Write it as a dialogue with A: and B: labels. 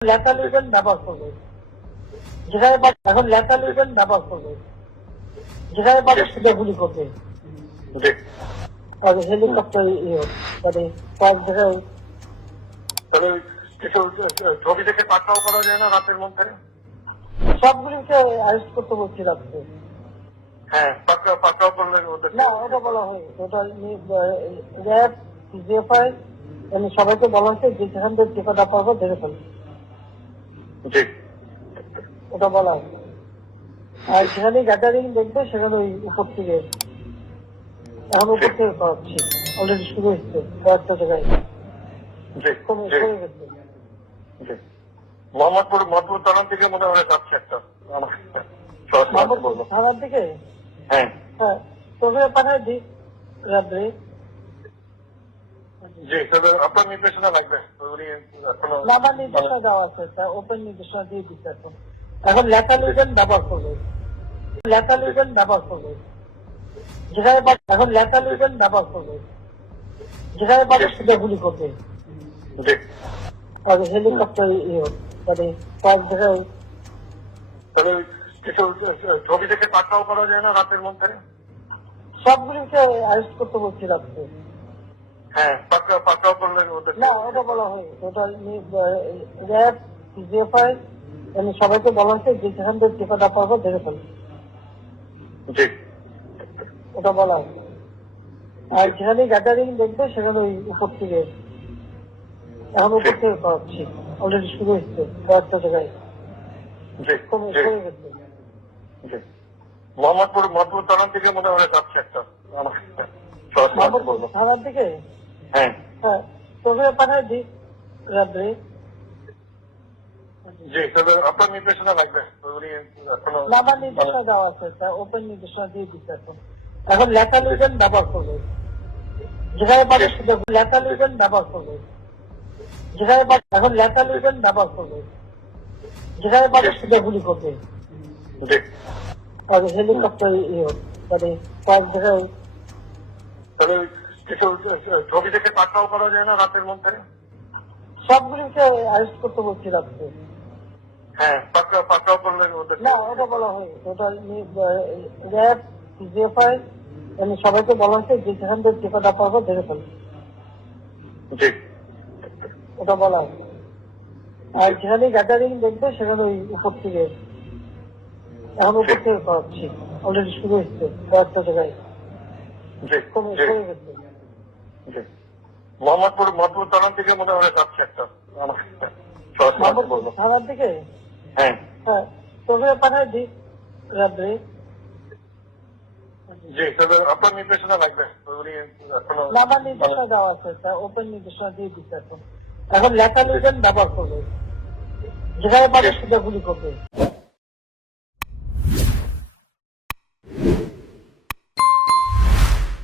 A: লিখবেন ব্যবহার করবে। যেখানে এখন লিখবেন ব্যবহার করবে। যেখানে সেটা গুলি করবে। আর হেলিকপ্টার ইয়ে মানে কয়েক জায়গায়
B: কিছু ছবি দেখে পাকড়াও করা যায় না রাতের মধ্যে?
A: সবগুলিকে অ্যারেস্ট করতে বলছি রাখতে
B: হ্যাঁ পাকড়াও পাকড়াও করলে ওদের
A: না ওটা বলা হয়নি। ওটা র্যাব জিএফআই সবাইকে বলা হয়েছে যে যেখান থেকে টিকাটা পাবো ধরে ফেলবে
B: জি।
A: ওটা বলা আর যেখানে গ্যাদারিং দেখবে সেখানে ওই উপর থেকে এখন উপর থেকে করাচ্ছি। অলরেডি শুরু হচ্ছে কয়েকটা জায়গায়।
B: মোহাম্মদপুর মধুপুর থেকে মনে হয় একটা।
A: থানার দিকে?
B: হ্যাঁ।
A: হ্যাঁ তোকে পাঠায় দিই রাত্রে।
B: জি তবে আপনার নির্দেশনা লাগবে।
A: নাম্বার নির্দেশনা দেওয়া আছে ওপেন নির্দেশনা দিয়ে দিচ্ছে এখন। এখন লেখা লিখবেন ব্যবহার করবে। লেখা লিখবেন ব্যবহার করবে। যেখানে এখন লেখা লিখবেন ব্যবহার করবে। যেখানে পাবে সেটা গুলি করবে। আর হেলিকপ্টার ইয়ে মানে কয়েক জায়গায়
B: ছবি দেখে পাকড়াও করা যায় না রাতের মধ্যে?
A: সবগুলিকে অ্যারেস্ট করতে বলছি রাখতে
B: হ্যাঁ পাকড়াও পাকড়াও করলে ওদের
A: না ওটা বলা হয়নি। ওটা র্যাব জিএফআই এমনি সবাইকে বলা হয়েছে যে যেখান থেকে টিকাটা পাবো ধরে ফেলবে
B: জি।
A: ওটা বলা আর যেখানে গ্যাদারিং দেখবে সেখানে ওই উপর থেকে এখন উপর থেকে করাচ্ছি অলরেডি শুরু হচ্ছে কয়েকটা জায়গায়।
B: মোহাম্মদপুর মধুপুর থানা থেকে মনে হয় যাচ্ছে একটা।
A: থানার দিকে?
B: হ্যাঁ।
A: হ্যাঁ পাঠায় দিই রাত্রে।
B: জি তবে আপনার নির্দেশনা লাগবে। উনি
A: নির্দেশনা দেওয়া আছে ওপেন নির্দেশনা দিয়ে দিচ্ছে এখন। এখন লেখা লিখবেন ব্যবহার করবে। যেখানে পাবে লেখা লিখবেন ব্যবহার করবে। যেখানে পাবে এখন লেখা লিখবেন ব্যবহার করবে। যেখানে পাবে সেটা গুলি করবে। হেলিকপ্টার ইয়ে মানে কয়েক জায়গায়
B: কিছু ছবি দেখে পাকড়াও করা যায় না রাতের মধ্যে?
A: সবগুলিকে অ্যারেস্ট করতে বলছি রাখতে
B: হ্যাঁ পাকড়াও পাকড়াও করলে
A: না ওটা বলা হয়নি। ওটা র্যাব জিএফআই এমনি সবাইকে বলা হয়েছে যে যেখান থেকে টিকাটা পাবো ধরে ফেলবে
B: জি।
A: ওটা বলা হয় আর যেখানে গ্যাদারিং দেখবে সেখানে ওই উপর থেকে এখন উপর থেকে করাচ্ছি অলরেডি শুরু হচ্ছে কয়েকটা জায়গায়। কমে গেছে।
B: মোহাম্মদপুর মধুপুর থানা থেকে মনে হয় যাচ্ছে একটা।
A: থানার দিকে?
B: হ্যাঁ।
A: হ্যাঁ তোকে পাঠায় দিই রাত্রে?
B: জি তবে আপনার নির্দেশনা লাগবে। উনি
A: নির্দেশনা দেওয়া আছে ওপেন নির্দেশনা দিয়ে দিচ্ছে এখন। এখন লেখা লিখবেন ব্যবহার করবে যেখানে পাবে সেটা গুলি করবে